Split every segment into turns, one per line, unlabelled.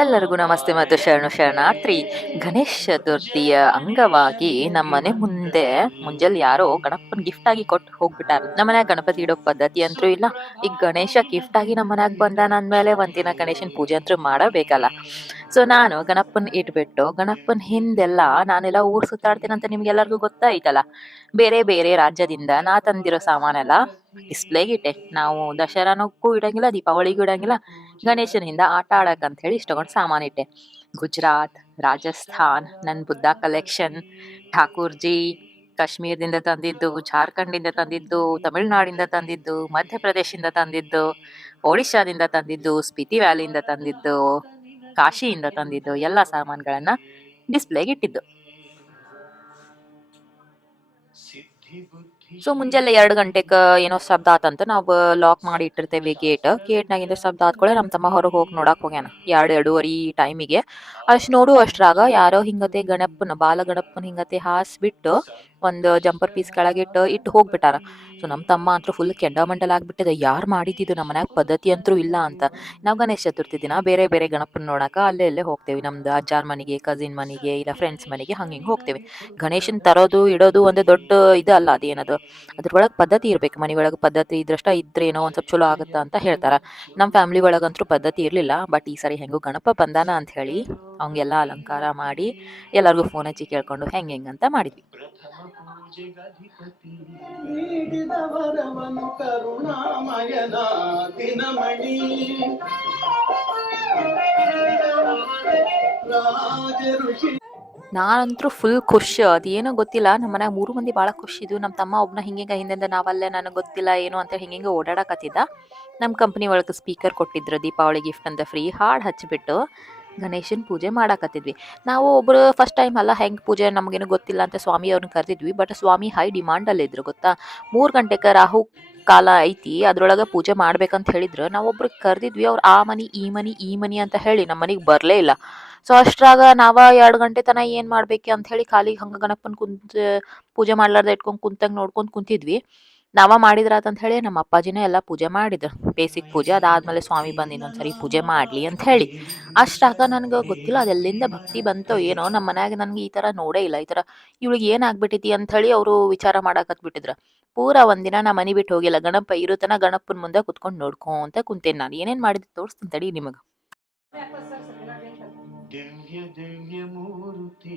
ಎಲ್ಲರಿಗೂ ನಮಸ್ತೆ ಮತ್ತು ಶರಣು ಶರಣಾತ್ರಿ ಗಣೇಶ ಚತುರ್ಥಿಯ ಅಂಗವಾಗಿ ನಮ್ಮನೆ ಮುಂದೆ, ಮುಂಜಾನೆ ಯಾರೋ ಗಣಪನ್ ಗಿಫ್ಟ್ ಆಗಿ ಕೊಟ್ಟು ಹೋಗ್ಬಿಟ್ಟಾರ. ನಮ್ಮ ಮನ್ಯಾಗ ಗಣಪತಿ ಇಡೋ ಪದ್ಧತಿ ಅಂತೂ ಇಲ್ಲ. ಈಗ ಗಣೇಶ ಗಿಫ್ಟ್ ಆಗಿ ನಮ್ಮ ಮನ್ಯಾಗ ಬಂದಾನ ಅಂದ್ಮೇಲೆ ಒಂದಿನ ಗಣೇಶನ್ ಪೂಜೆ ಅಂತೂ ಮಾಡಬೇಕಲ್ಲ. ಸೊ ನಾನು ಗಣಪನ್ ಇಟ್ಬಿಟ್ಟು, ಗಣಪನ್ ಹಿಂದೆಲ್ಲ ನಾನೆಲ್ಲ ಊರ್ ಸುತ್ತಾಡ್ತೀನಿ ಅಂತ ನಿಮ್ಗೆಲ್ಲರಿಗೂ ಗೊತ್ತಾಯ್ತಲ್ಲ. ಬೇರೆ ಬೇರೆ ರಾಜ್ಯದಿಂದ ನಾ ತಂದಿರೋ ಸಾಮಾನೆಲ್ಲ ಡಿಸ್ಪ್ಲೇಗೆ ಇಟ್ಟೆ. ನಾವು ದಸರಾನಕ್ಕೂ ಇಡಂಗಿಲ್ಲ, ದೀಪಾವಳಿಗೂ ಇಡಂಗಿಲ್ಲ. ಗಣೇಶನಿಂದ ಆಟ ಆಡಕ್ ಅಂತ ಹೇಳಿ ಇಷ್ಟಗೊಂಡು ಸಾಮಾನ್ ಇಟ್ಟೆ. ಗುಜರಾತ್, ರಾಜಸ್ಥಾನ್, ನನ್ ಬುದ್ಧ ಕಲೆಕ್ಷನ್ ಠಾಕೂರ್ಜಿ, ಕಾಶ್ಮೀರದಿಂದ ತಂದಿದ್ದು ಜಾರ್ಖಂಡಿಂದ ತಂದಿದ್ದು, ತಮಿಳುನಾಡಿಂದ ತಂದಿದ್ದು ಮಧ್ಯಪ್ರದೇಶದಿಂದ ತಂದಿದ್ದು, ಒಡಿಶಾದಿಂದ ತಂದಿದ್ದು ಸ್ಪಿತಿ ವ್ಯಾಲಿಯಿಂದ ತಂದಿದ್ದು, ಕಾಶಿಯಿಂದ ತಂದಿದ್ದು, ಎಲ್ಲ ಸಾಮಾನುಗಳನ್ನ ಡಿಸ್ಪ್ಲೇಗೆ ಇಟ್ಟಿದ್ದು. ಸೊ ಮುಂಜಾನೆ ಎರಡು ಗಂಟೆಗೆ ಏನೋ ಶಬ್ದ ಆತಂತ ನಾವು ಲಾಕ್ ಮಾಡಿ ಇಟ್ಟಿರ್ತೇವೆ ಗೇಟ್ ಗೇಟ್ನಾಗಿಂದ ಶಬ್ದ ಆದ್ಕೊಳ್ಳೆ ನಮ್ಮ ತಮ್ಮ ಹೊರಗೆ ಹೋಗಿ ನೋಡಕ್ ಹೋಗ್ಯಾನ. ಎರಡು, ಎರಡೂವರೆ ಟೈಮಿಗೆ ಅಷ್ಟು ನೋಡು ಅಷ್ಟ್ರಾಗ ಯಾರೋ ಹಿಂಗತೆ ಗಣಪನ ಬಾಲ ಗಣಪನ ಹಿಂಗತೆ ಹಾಸ್ಬಿಟ್ಟು ಒಂದು ಜಂಪರ್ ಪೀಸ್ ಕೆಳಗೆ ಇಟ್ಟು ಹೋಗ್ಬಿಟ್ಟಾರ. ಸೊ ನಮ್ಮ ತಮ್ಮ ಅಂತೂ ಫುಲ್ ಕೆಂಡಾಮಂಡಲ ಆಗ್ಬಿಟ್ಟಿದೆ. ಯಾರು ಮಾಡಿದ್ದು ನಮ್ಮ ಮನ್ಯಾಗ ಪದ್ಧತಿ ಅಂತೂ ಇಲ್ಲ ಅಂತ. ನಾವು ಗಣೇಶ ಚತುರ್ಥಿ ದಿನ ಬೇರೆ ಬೇರೆ ಗಣಪನ ನೋಡಾಕ ಅಲ್ಲೇ ಅಲ್ಲೇ ಹೋಗ್ತೇವೆ. ನಮ್ದು ಅಜ್ಜಾರ್ ಮನೆಗೆ ಕಸಿನ್ ಮನೆಗೆ, ಇಲ್ಲ ಫ್ರೆಂಡ್ಸ್ ಮನೆಗೆ ಹಂಗೆ ಹಿಂಗೆ ಹೋಗ್ತೇವೆ. ಗಣೇಶನ್ ತರೋದು, ಇಡೋದು ಒಂದು ದೊಡ್ಡ ಇದು ಅಲ್ಲ ಅದೇನದು? ಅದ್ರೊಳಗೆ ಪದ್ಧತಿ ಇರ್ಬೇಕು. ಮನೆ ಒಳಗೆ ಪದ್ಧತಿ ಇದ್ರಷ್ಟ ಇದ್ರೆ ಏನೋ ಒಂದು ಸ್ವಲ್ಪ ಚಲೋ ಆಗುತ್ತಾ ಅಂತ ಹೇಳ್ತಾರೆ. ನಮ್ಮ ಫ್ಯಾಮಿಲಿ ಒಳಗಂತೂ ಪದ್ಧತಿ ಇರಲಿಲ್ಲ. ಬಟ್ ಈ ಸರಿ ಹೆಂಗೋ ಗಣಪ ಬಂದಾನ ಅಂತ ಹೇಳಿ ಅವಂಗೆಲ್ಲ ಅಲಂಕಾರ ಮಾಡಿ ಎಲ್ಲರಿಗೂ ಫೋನ್ ಹಚ್ಚಿ ಕೇಳ್ಕೊಂಡು ಹೆಂಗ್ ಹೆಂಗ್ ಅಂತ ಮಾಡಿದ್ವಿ. ನಾನಂತೂ ಫುಲ್ ಖುಷಿ ಅದೇನೋ ಗೊತ್ತಿಲ್ಲ ನಮ್ಮ ಮನ್ಯಾಗ ಮೂರು ಮಂದಿ ಭಾಳ ಖುಷಿದು ನಮ್ಮ ತಮ್ಮ ಒಬ್ಬನ ಹಿಂಗೆ ಹಿಂದಿಂದ ನಾವಲ್ಲೇ ನನಗೆ ಗೊತ್ತಿಲ್ಲ ಏನು ಅಂತ ಹಿಂಗೆ ಓಡಾಡಕತ್ತಿದ್ದ. ನಮ್ಮ ಕಂಪ್ನಿ ಒಳಗೆ ಸ್ಪೀಕರ್ ಕೊಟ್ಟಿದ್ರು ದೀಪಾವಳಿ ಗಿಫ್ಟ್ ಅಂತ ಫ್ರೀ ಹಾಡು ಹಚ್ಚಿಬಿಟ್ಟು. ಗಣೇಶನ ಪೂಜೆ ಮಾಡಾಕತ್ತಿದ್ವಿ. ನಾವು ಒಬ್ರು ಫಸ್ಟ್ ಟೈಮ್ ಅಲ್ಲ, ಹೆಂಗೆ ಪೂಜೆ ನಮಗೇನು ಗೊತ್ತಿಲ್ಲ ಅಂತ ಸ್ವಾಮಿ ಅವ್ರನ್ನ ಕರೆದಿದ್ವಿ ಬಟ್ ಸ್ವಾಮಿ ಹೈ ಡಿಮಾಂಡಲ್ಲಿ ಇದ್ರು, ಗೊತ್ತಾ? ಮೂರು ಗಂಟೆಗೆ ರಾಹು ಕಾಲ ಐತಿ, ಅದ್ರೊಳಗೆ ಪೂಜೆ ಮಾಡ್ಬೇಕಂತ ಹೇಳಿದ್ರು. ನಾವು ಒಬ್ರಿಗೆ ಕರೆದಿದ್ವಿ, ಅವ್ರು ಆ ಮನಿ, ಈ ಮನಿ ಈ ಮನಿ ಅಂತ ಹೇಳಿ ನಮ್ಮ ಮನೆಗೆ ಬರಲೇ ಇಲ್ಲ. ಸೊ ಅಷ್ಟ್ರಾಗ ನಾವ ಎರಡು ಗಂಟೆ ತನಕ ಏನು ಮಾಡ್ಬೇಕು ಅಂತ ಹೇಳಿ, ಖಾಲಿ ಹಂಗೆ ಗಣಪನ ಕುಂತ ಪೂಜೆ ಮಾಡ್ಲಾರ್ದ ಇಟ್ಕೊಂಡು ಕುಂತಂಗೆ ನೋಡ್ಕೊಂಡು ಕುಂತಿದ್ವಿ. ನಾವ ಮಾಡಿದ್ರ ಅಂತ ಹೇಳಿ ನಮ್ಮ ಅಪ್ಪಾಜಿನ ಎಲ್ಲ ಪೂಜೆ ಮಾಡಿದ್ರು. ಬೇಸಿಕ್ ಪೂಜೆ ಅದಾದ್ಮೇಲೆ ಸ್ವಾಮಿ ಬಂದು ಇನ್ನೊಂದ್ಸರಿ ಪೂಜೆ ಮಾಡ್ಲಿ ಅಂತ ಹೇಳಿ. ಅಷ್ಟಾಗ ನನಗೆ ಗೊತ್ತಿಲ್ಲ ಅದೆಲ್ಲಿಂದ ಭಕ್ತಿ ಬಂತೋ ಏನೋ ನಮ್ಮ ಮನ್ಯಾಗ ನನ್ಗೆ ಈ ತರ ನೋಡೇ ಇಲ್ಲ, ಈ ತರ ಇವಳಿಗೆ ಏನಾಗ್ಬಿಟ್ಟೈತಿ ಅಂತ ಹೇಳಿ ಅವರು ವಿಚಾರ ಮಾಡಾಕತ್ ಬಿಟ್ಟಿದ್ರು. ಪೂರಾ ಒಂದಿನ ನಾ ಮನೆ ಬಿಟ್ಟು ಹೋಗಿಲ್ಲ, ಗಣಪ ಇರುತನ ಗಣಪನ ಮುಂದೆ ಕುತ್ಕೊಂಡು ನೋಡ್ಕೊಂತ ಕುಂತೇನೆ ನಾನು. ಏನೇನು ಮಾಡಿದ್ ತೋರಿಸ್ತೀನಿ ತಡಿ ನಿಮಗೆ.
ಮೂರ್ತಿ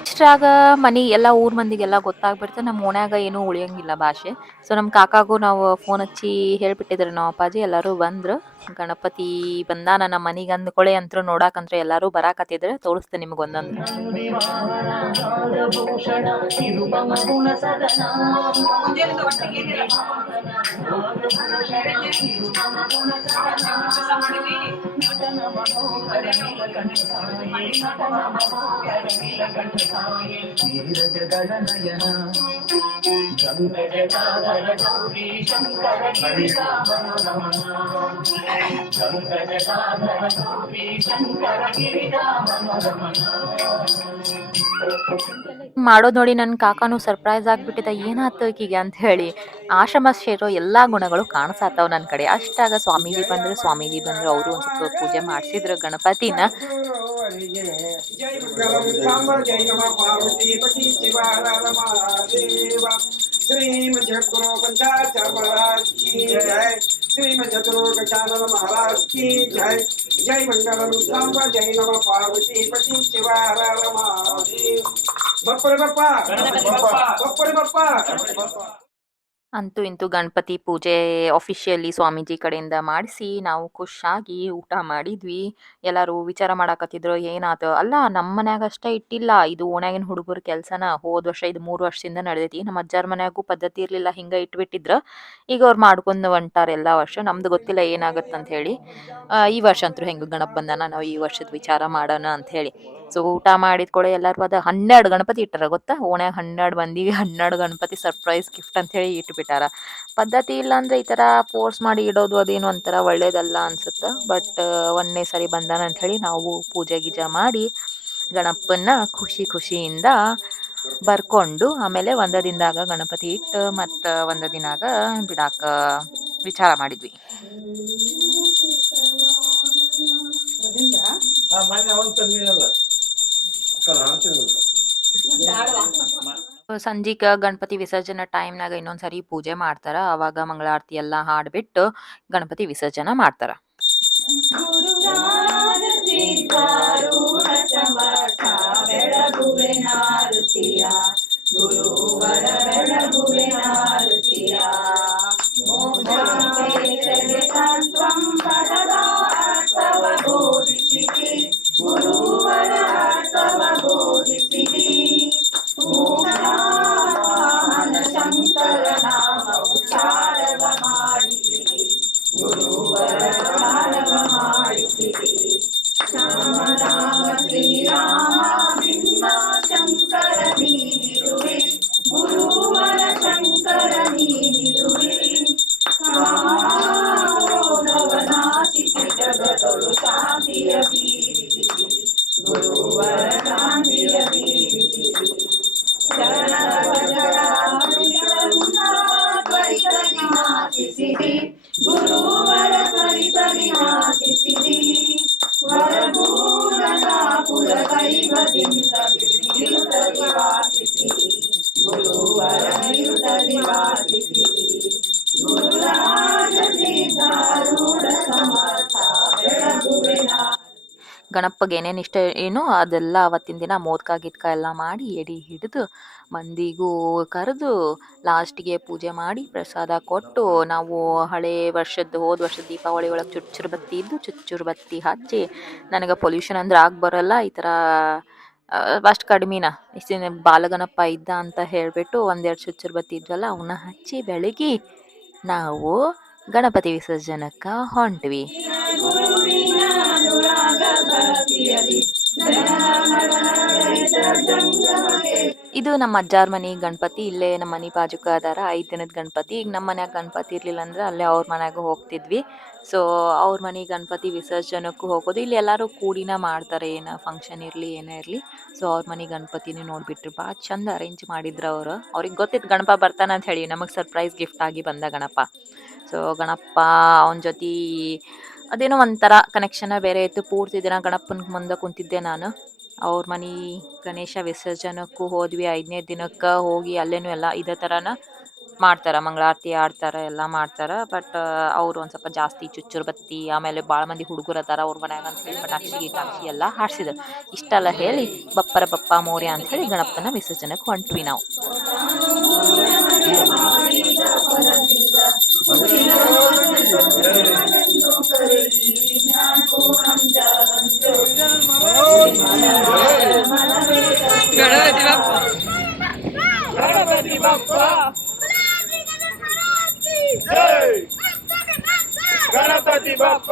ಇಷ್ಟಾಗ ಮನೆ ಎಲ್ಲ ಊರ್ ಮಂದಿಗೆಲ್ಲ ಗೊತ್ತಾಗ್ಬಿಡ್ತು. ನಮ್ಮ ಓಣ್ಯಾಗ ಏನು ಉಳಿಯಂಗಿಲ್ಲ ಭಾಷೆ. ಸೊ ನಮ್ಮ ಕಾಕಾಗೂ ನಾವು ಫೋನ್ ಹಚ್ಚಿ ಹೇಳ್ಬಿಟ್ಟಿದ್ರು. ನಮ್ಮ ಅಪ್ಪಾಜಿ ಎಲ್ಲರೂ ಬಂದ್ರು. ಗಣಪತಿ ಬಂದ, ನನ್ನ ಮನೆಗೆ ಅಂದ್ಕೊಳೆ ಅಂತ ನೋಡಾಕಂತ್ರ ಎಲ್ಲರೂ ಬರಾಕತ್ತಿದ್ರೆ. ತೋರಿಸ್ತೆ ನಿಮ್ಗೆ ಒಂದೊಂದು.
నీరజగణనయన చంద్రజటాధర గౌరీ శంకర గిరిజామన రమణ శంకర గిరిజామన రమణ
ಮಾಡೋದ್ ನೋಡಿ ನನ್ನ ಕಾಕಾನು ಸರ್ಪ್ರೈಸ್ ಆಗ್ಬಿಟ್ಟಿದ. ಏನಾಯ್ತು ಈಕಿಗೆ ಅಂತ ಹೇಳಿ ಆಶ್ರಮ ಸೇರೋ ಎಲ್ಲಾ ಗುಣಗಳು ಕಾಣಿಸಾತಾವ ನನ್ನ ಕಡೆ. ಅಷ್ಟಾಗ ಸ್ವಾಮೀಜಿ ಬಂದ್ರು ಸ್ವಾಮೀಜಿ ಬಂದ್ರು, ಅವರು ಒಂದು ಸ್ವಲ್ಪ ಪೂಜೆ ಮಾಡಿಸಿದ್ರು ಗಣಪತಿನ.
ಗುರುವರಿಗೆ श्रीम चतुर्दशानन महाराज की जय। जय मंगल रुद्रांब जय नम पार्वती पति शिवारा बप्पा। बप्पा। बप्पा। बप्पा।
ಅಂತೂ ಇಂತೂ ಗಣಪತಿ ಪೂಜೆ ಅಫಿಷಿಯಲಿ ಸ್ವಾಮೀಜಿ ಕಡೆಯಿಂದ ಮಾಡಿಸಿ ನಾವು ಖುಷಾಗಿ ಊಟ ಮಾಡಿದ್ವಿ. ಎಲ್ಲರೂ ವಿಚಾರ ಮಾಡಾಕತ್ತಿದ್ರು, ಏನಾತು? ಅಲ್ಲ ನಮ್ಮ ಮನ್ಯಾಗ ಅಷ್ಟೇ ಇಟ್ಟಿಲ್ಲ. ಇದು ಓಣ್ಯಾಗಿನ ಹುಡುಗರ ಕೆಲಸನ ಹೋದ ವರ್ಷ, ಇದು ಮೂರು ವರ್ಷದಿಂದ ನಡೆದೈತಿ. ನಮ್ಮ ಅಜ್ಜಾರ ಮನ್ಯಾಗೂ ಪದ್ಧತಿ ಇರಲಿಲ್ಲ, ಹಿಂಗೆ ಇಟ್ಬಿಟ್ಟಿದ್ರು. ಈಗ ಅವ್ರು ಮಾಡ್ಕೊಂಡು ಹೊಂಟಾರೆ ಎಲ್ಲ ವರ್ಷ. ನಮ್ದು ಗೊತ್ತಿಲ್ಲ ಏನಾಗತ್ತೆ ಅಂತ ಹೇಳಿ ಈ ವರ್ಷ ಅಂತೂ ಹೆಂಗೆ ಗಣಪ ಬಂದಾನ, ನಾವು ಈ ವರ್ಷದ ವಿಚಾರ ಮಾಡೋಣ ಅಂತ ಹೇಳಿ. ಸೊ ಊಟ ಮಾಡಿದ ಕೂಡ ಎಲ್ಲರೂ ಅದ ಹನ್ನೆರಡು ಗಣಪತಿ ಇಟ್ಟಾರ ಗೊತ್ತಾ? ಓಣ್ಯಾಗ ಹನ್ನೆರಡು ಮಂದಿಗೆ ಹನ್ನೆರಡು ಗಣಪತಿ ಸರ್ಪ್ರೈಸ್ ಗಿಫ್ಟ್ ಅಂತ ಹೇಳಿ ಇಟ್ಬಿಟ್ಟಾರ. ಪದ್ಧತಿ ಇಲ್ಲ ಅಂದ್ರೆ ಈ ಥರ ಫೋರ್ಸ್ ಮಾಡಿ ಇಡೋದು ಅದೇನು ಒಂಥರ ಒಳ್ಳೇದಲ್ಲ ಅನ್ಸುತ್ತೆ? ಬಟ್ ಒಂದನೇ ಸರಿ ಬಂದಾನ ಅಂತ ಹೇಳಿ ನಾವು ಪೂಜೆ ಗೀಜೆ ಮಾಡಿ ಗಣಪನ್ನ ಖುಷಿ ಖುಷಿಯಿಂದ ಬರ್ಕೊಂಡು ಆಮೇಲೆ ಒಂದ ದಿನದಾಗ ಗಣಪತಿ ಇಟ್ಟು ಮತ್ತು ಒಂದ ದಿನಾಗ ಬಿಡಾಕ ವಿಚಾರ ಮಾಡಿದ್ವಿ. ಸಂಜಿಕ ಗಣಪತಿ ವಿಸರ್ಜನೆ ಟೈಮ್ನಾಗ ಇನ್ನೊಂದ್ಸರಿ ಪೂಜೆ ಮಾಡ್ತಾರ. ಅವಾಗ ಮಂಗಳಾರತಿ ಎಲ್ಲಾ ಹಾಡ್ಬಿಟ್ಟು ಗಣಪತಿ ವಿಸರ್ಜನೆ ಮಾಡ್ತಾರ. ಗಣಪಗೆ ಏನೇನು ಇಷ್ಟ ಏನೋ ಅದೆಲ್ಲ ಅವತ್ತಿನ ದಿನ ಮೋದಕ ಗಿದ್ಕ ಎಲ್ಲ ಮಾಡಿ ಎಡಿ ಹಿಡಿದು ಮಂದಿಗೂ ಕರೆದು ಲಾಸ್ಟಿಗೆ ಪೂಜೆ ಮಾಡಿ ಪ್ರಸಾದ ಕೊಟ್ಟು ನಾವು ಹಳೆ ವರ್ಷದ ಹೋದ ವರ್ಷದ ದೀಪಾವಳಿ ಒಳಗೆ ಚುಚ್ಚುರು ಬತ್ತಿ ಇದ್ದು ಚುಚ್ಚುರು ಬತ್ತಿ ಹಚ್ಚಿ ನನಗೆ ಪೊಲ್ಯೂಷನ್ ಅಂದ್ರೆ ಆಗಿ ಬರಲ್ಲ, ಈ ಥರ ಅಷ್ಟು ಕಡಿಮೆನ. ಇಷ್ಟು ಬಾಲಗಣಪ ಇದ್ದ ಅಂತ ಹೇಳಿಬಿಟ್ಟು ಒಂದೆರಡು ಚುಚ್ಚುರು ಬತ್ತಿ ಇದ್ವಲ್ಲ ಅವನ್ನ ಹಚ್ಚಿ ಬೆಳಗಿ ನಾವು ಗಣಪತಿ ವಿಸರ್ಜನಕ್ಕೆ ಹೊಂಟ್ವಿ. ಇದು ನಮ್ಮ ಅಜ್ಜಾರ್ ಮನೆ ಗಣಪತಿ, ಇಲ್ಲೇ ನಮ್ಮ ಮನೆ ಬಾಜುಕ ಅದಾರ, ಐದು ದಿನದ ಗಣಪತಿ. ಈಗ ನಮ್ಮ ಮನ್ಯಾಗ ಗಣಪತಿ ಇರ್ಲಿಲ್ಲ ಅಂದ್ರೆ ಅಲ್ಲೇ ಅವ್ರ ಮನ್ಯಾಗ ಹೋಗ್ತಿದ್ವಿ. ಸೊ ಅವ್ರ ಮನೆ ಗಣಪತಿ ವಿಸರ್ಜನಕ್ಕೂ ಹೋಗೋದು. ಇಲ್ಲಿ ಎಲ್ಲರೂ ಕೂಡಿನ ಮಾಡ್ತಾರೆ, ಏನೋ ಫಂಕ್ಷನ್ ಇರಲಿ, ಏನೇ ಇರಲಿ. ಸೊ ಅವ್ರ ಮನೆ ಗಣಪತಿನೇ ನೋಡ್ಬಿಟ್ರು. ಭಾಳ ಚಂದ ಅರೇಂಜ್ ಮಾಡಿದ್ರು ಅವರು. ಅವ್ರಿಗೆ ಗೊತ್ತಿತ್ತು ಗಣಪ ಬರ್ತಾನೆ ಅಂತ ಹೇಳಿ. ನಮಗೆ ಸರ್ಪ್ರೈಸ್ ಗಿಫ್ಟ್ ಆಗಿ ಬಂದ ಗಣಪ. ಸೊ ಗಣಪ, ಅವನ ಜೊತೆ ಅದೇನೋ ಒಂಥರ ಕನೆಕ್ಷನ ಬೇರೆ ಇತ್ತು. ಪೂರ್ತಿ ದಿನ ಗಣಪನ ಮುಂದೆ ಕುಂತಿದ್ದೆ ನಾನು. ಅವ್ರ ಮನೆ ಗಣೇಶ ವಿಸರ್ಜನಕ್ಕೂ ಹೋದ್ವಿ. ಐದನೇ ದಿನಕ್ಕೆ ಹೋಗಿ ಅಲ್ಲೇನು ಎಲ್ಲ ಇದೇ ಥರನ ಮಾಡ್ತಾರೆ. ಮಂಗಳಾರತಿ ಆಡ್ತಾರೆ ಎಲ್ಲ ಮಾಡ್ತಾರೆ. ಬಟ್ ಅವರು ಒಂದು ಸ್ವಲ್ಪ ಜಾಸ್ತಿ ಚುಚ್ಚುರು ಬತ್ತಿ ಆಮೇಲೆ ಭಾಳ ಮಂದಿ ಹುಡುಗರು ಅದಾರ ಅವ್ರ ಮನ್ಯಾಗ ಅಂತ ಹೇಳಿ ಪಟಾಕ್ಷಿ, ಗೀಟಾಕ್ಷಿ ಎಲ್ಲ ಹಾಡ್ಸಿದ್ರು. ಇಷ್ಟೆಲ್ಲ ಹೇಳಿ ಬಪ್ಪರ ಬಪ್ಪ ಮೋರ್ಯ ಅಂತ ಹೇಳಿ ಗಣಪನ ವಿಸರ್ಜನಕ್ಕೆ ಹೊಂಟ್ವಿ ನಾವು.
ಗಣಪತಿ ಬಪ್ಪ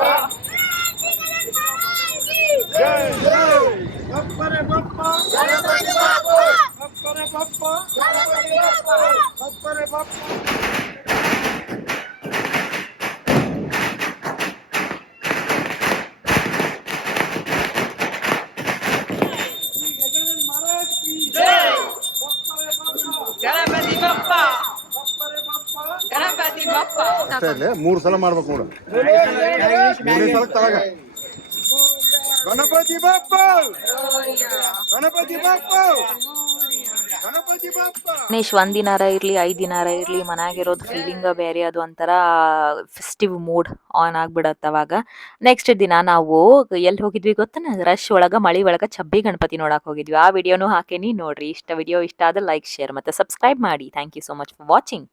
ಜೈ ಜೈ ಬಪ್ಪರೆ ಬಪ್ಪ ಗಣಪತಿ ಬಪ್ಪ ಬಪ್ಪರೆ ಬಪ್ಪ ಗಣಪತಿ ಬಪ್ಪ ಬಪ್ಪರೆ ಬಪ್ಪ ಶ್ರೀ ಗಜಾನನ ಮಹಾರಾಜ್ ಕಿ ಜೈ ಬಪ್ಪರೆ ಬಪ್ಪ
ಗಣಪತಿ ಬಪ್ಪ
ಬಪ್ಪರೆ ಬಪ್ಪ
ಗಣಪತಿ ಬಪ್ಪ
ಅಷ್ಟೇ ಅಲ್ಲೇ ಮೂರು ಸಲ ಮಾಡ್ಬೇಕು ನೋಡು. ಸಲ ತಳಗ. ಗಣಪತಿ ಬಾಪ ಗಣಪತಿ ಬಾಪ
ಗಣೇಶ್, ಒಂದ್ ದಿನಾರ ಇರ್ಲಿ, ಐದ್ ದಿನಾರ ಇರ್ಲಿ ಮನಾಗಿರೋದು ಫೀಲಿಂಗ್ ಬೇರೆ, ಅದು ಒಂಥರ ಫೆಸ್ಟಿವ್ ಮೂಡ್ ಆನ್ ಆಗ್ಬಿಡತ್ತ ಅವಾಗ. ನೆಕ್ಸ್ಟ್ ದಿನ ನಾವು ಎಲ್ಲಿ ಹೋಗಿದ್ವಿ ಗೊತ್ತನ? ರಶ್ ಒಳಗ, ಮಳಿ ಒಳಗ ಚಬ್ಬಿ ಗಣಪತಿ ನೋಡಕ್ ಹೋಗಿದ್ವಿ. ಆ ವಿಡಿಯೋನು ಹಾಕೇನಿ. ನೋಡ್ರಿ, ಇಷ್ಟ ವಿಡಿಯೋ ಇಷ್ಟ ಆದ್ರೆ ಲೈಕ್ ಶೇರ್ ಮತ್ತೆ ಸಬ್ಸ್ಕ್ರೈಬ್ ಮಾಡಿ. Thank you so much for watching